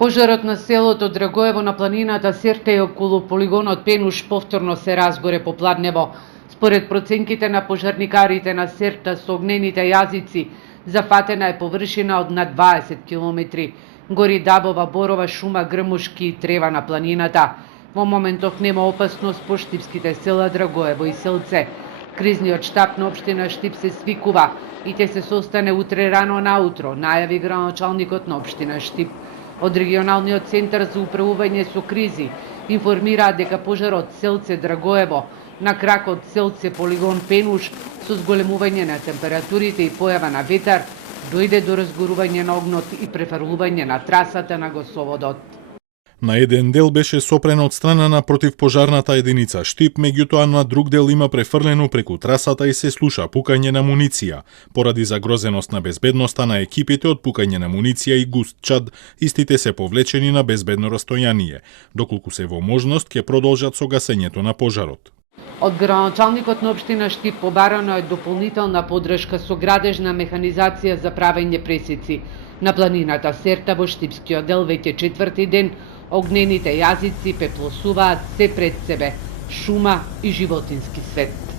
Пожарот на селото Драгоево на планината Серта и околу полигонот Пенуш повторно се разгоре по пладнево. Според проценките на пожарникарите на Серта со огнените јазици, зафатена е површина од над 20 километри. Гори дабова, борова, шума, грмушки и трева на планината. Во моментов нема опасност по штипските села Драгоево и Селце. Кризниот штаб на општина Штип се свикува и ќе се состане утре рано наутро, најави градоначалникот на општина Штип. Од регионалниот центар за управување со кризи информираат дека пожарот Селце Драгоево на кракот Селце полигон Пенуш со зголемување на температурите и појава на ветар дојде до разгорување на огнот и префрлување на трасата на гасоводот. На еден дел беше сопрено од страна на противпожарната единица Штип, меѓутоа на друг дел има префрлено преку трасата и се слуша пукање на муниција. Поради загрозеност на безбедноста на екипите од пукање на муниција и густ чад, истите се повлечени на безбедно растојание. Доколку се во можност, ќе продолжат со гасењето на пожарот. Од градоначалникот на општина Штип побарано е дополнителна подршка со градежна механизација за правење пресеци. На планината Серта во Штипскиот дел веќе четврти ден огнените јазици пеплосуваат се пред себе, шума и животински свет.